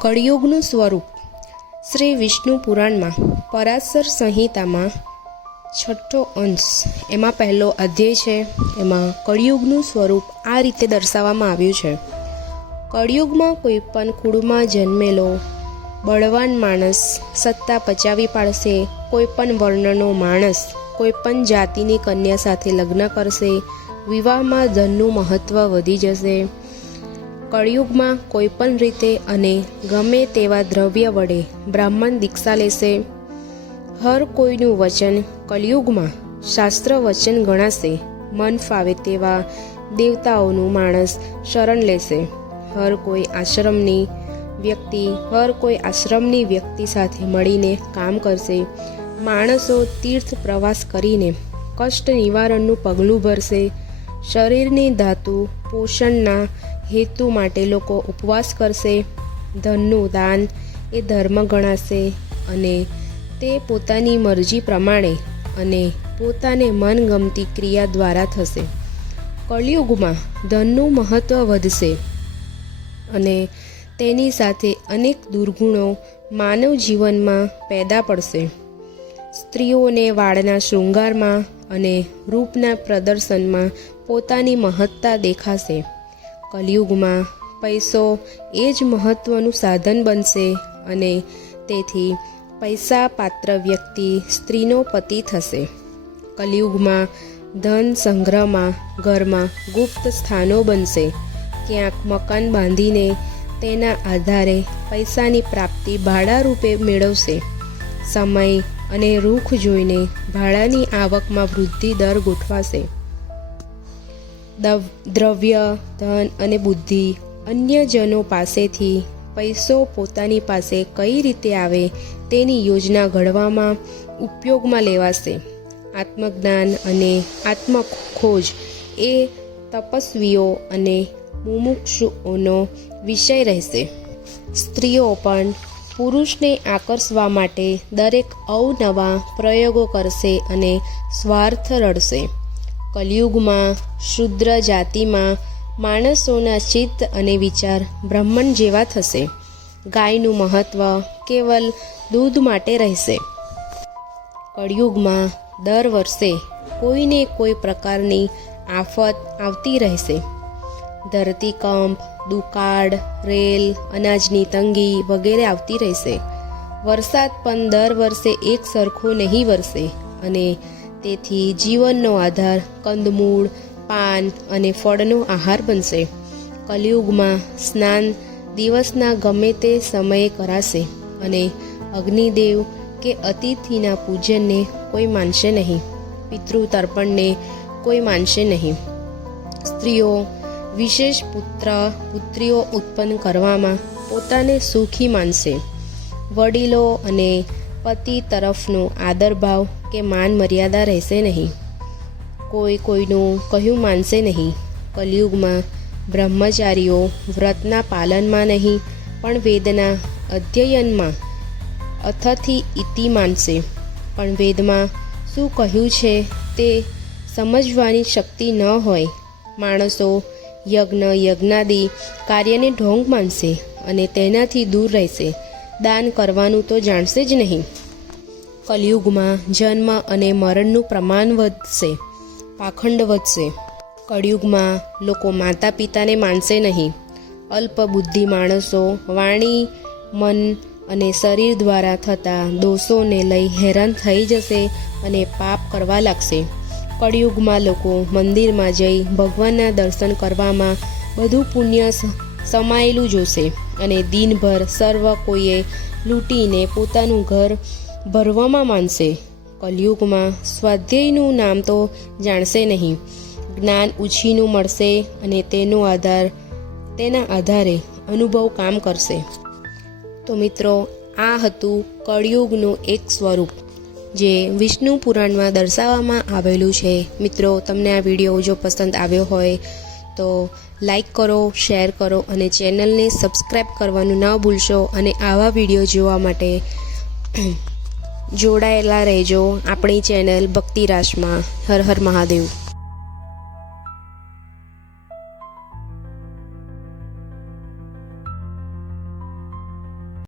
કળિયુગનું સ્વરૂપ. શ્રી વિષ્ણુ પુરાણમાં પરાશર સંહિતામાં છઠ્ઠો અંશ, એમાં પહેલો અધ્યાય છે. એમાં કળિયુગનું સ્વરૂપ આ રીતે દર્શાવવામાં આવ્યું છે. કળિયુગમાં કોઈ પણ કુળમાં જન્મેલો, બળવાન માણસ સત્તા પચાવી પાડશે, કોઈ પણ વર્ણનો માણસ, કોઈ પણ જાતિની કન્યા સાથે લગ્ન કરશે, વિવાહમાં ધનનું મહત્ત્વ વધી જશે કળિયુગમાં કોઈપણ રીતે અને ગમે તેવા દ્રવ્ય વડે બ્રાહ્મણ દીક્ષા લેશે. હર કોઈનું વચન કળિયુગમાં શાસ્ત્ર વચન ગણાશે. મન ફાવે તેવા દેવતાઓનું માણસ શરણ લેશે. હર કોઈ આશ્રમની વ્યક્તિ, હર કોઈ આશ્રમની વ્યક્તિ સાથે મળીને કામ કરશે. માણસો તીર્થ પ્રવાસ કરીને કષ્ટ નિવારણનું પગલું ભરશે. શરીરની ધાતુ, પોષણના હેતુ માટે લોકો ઉપવાસ કરશે, ધનનું દાન એ ધર્મ ગણાશે અને તે પોતાની મરજી પ્રમાણે અને પોતાને મનગમતી ક્રિયા દ્વારા થશે. કળિયુગમાં ધનનું મહત્ત્વ વધશે અને તેની સાથે અનેક દુર્ગુણો માનવ જીવનમાં પેદા પડશે. સ્ત્રીઓને વાળના શૃંગારમાં અને રૂપના પ્રદર્શનમાં પોતાની મહત્તા દેખાશે. કલયુગમાં પૈસો એ જ મહત્વનું સાધન બનશે અને તેથી પૈસા પાત્ર વ્યક્તિ સ્ત્રીનો પતિ થશે. કલયુગમાં ધન સંગ્રહમાં ઘરમાં ગુપ્ત સ્થાનો બનશે. ક્યાંક મકાન બાંધીને તેના આધારે પૈસાની પ્રાપ્તિ ભાડા રૂપે મેળવશે. સમય અને રૂખ જોઈને ભાડાની આવકમાં વૃદ્ધિ દર ગોઠવાશે. દ્રવ્ય, ધન અને બુદ્ધિ અન્ય જનો પાસેથી પૈસો પોતાની પાસે કઈ રીતે આવે તેની યોજના ઘડવામાં ઉપયોગમાં લેવાશે. આત્મજ્ઞાન અને આત્મખોજ એ તપસ્વીઓ અને મુમુક્ષુઓનો વિષય રહેશે. સ્ત્રીઓ પણ પુરુષને આકર્ષવા માટે દરેક અવનવા પ્રયોગો કરશે અને સ્વાર્થ રડશે. કલયુગમાં, શુદ્ર જાતિમાં, માણસોના ચિત્ત અને વિચાર બ્રાહ્મણ જેવા થશે. ગાયનું મહત્ત્વ કેવલ દૂધ માટે રહેશે. કળિયુગમાં દર વર્ષે કોઈને કોઈ પ્રકારની આફત આવતી રહેશે. ધરતીકંપ, દુકાળ, રેલ, અનાજની તંગી વગેરે આવતી રહેશે. વરસાદ પણ દર વર્ષે એક સરખો નહીં વરસે અને તેથી જીવનનો આધાર કંદમૂળ, પાન અને ફળનો આહાર બનશે. કલયુગમાં સ્નાન દિવસના ગમે તે સમયે કરાશે અને અગ્નિદેવ કે અતિથિના પૂજનને કોઈ માનશે નહીં. પિતૃ તર્પણને કોઈ માનશે નહીં. સ્ત્રીઓ, વિશેષ પુત્ર, પુત્રીઓ ઉત્પન્ન કરવામાં પોતાને સુખી માનશે. વડીલો અને પતિ તરફનો આદરભાવ કે માન મર્યાદા રહેશે નહીં. કોઈ કોઈનું કહ્યું માનશે નહીં. કલયુગમાં બ્રહ્મચારીઓ વ્રતના પાલનમાં નહીં, પણ વેદના અધ્યયનમાં અથથી ઇતિ માનશે. પણ વેદમાં શું કહ્યું છે તે સમજવાની શક્તિ ન હોય. માણસો યજ્ઞ, યજ્ઞાદિ કાર્યને ઢોંગ માનશે અને તેનાથી દૂર રહેશે. દાન કરવાનું તો જાણશે જ નહીં. કલયુગમાં જન્મ અને મરણનું પ્રમાણ વધશે, પાખંડ વધશે. કળિયુગમાં લોકો માતા પિતાને માનશે નહીં. અલ્પ બુદ્ધિ માણસો વાણી, મન અને શરીર દ્વારા થતા દોષોને લઈ હેરાન થઈ જશે અને પાપ કરવા લાગશે. કળિયુગમાં લોકો મંદિરમાં જઈ ભગવાનના દર્શન કરવામાં બધું પુણ્ય સમાયેલું જોશે અને દિનભર સર્વ કોઈએ લૂંટીને પોતાનું ઘર ભરવામાં માનશે. કલયુગમાં સ્વાધ્યાયનું નામ તો જાણશે નહીં. જ્ઞાન ઉછીનું મળશે અને તેનો આધાર, તેના આધારે અનુભવ કામ કરશે. તો મિત્રો, આ હતું કળિયુગનું એક સ્વરૂપ, જે વિષ્ણુ પુરાણમાં દર્શાવવામાં આવેલું છે. મિત્રો, તમને આ વીડિયો જો પસંદ આવ્યો હોય, તો લાઈક કરો, શેર કરો અને ચેનલને સબસ્ક્રાઈબ કરવાનું ન ભૂલશો અને આવા વીડિયો જોવા માટે જોડાયેલા રહેજો આપણી ચેનલ ભક્તિ રાશમાં હર હર મહાદેવ.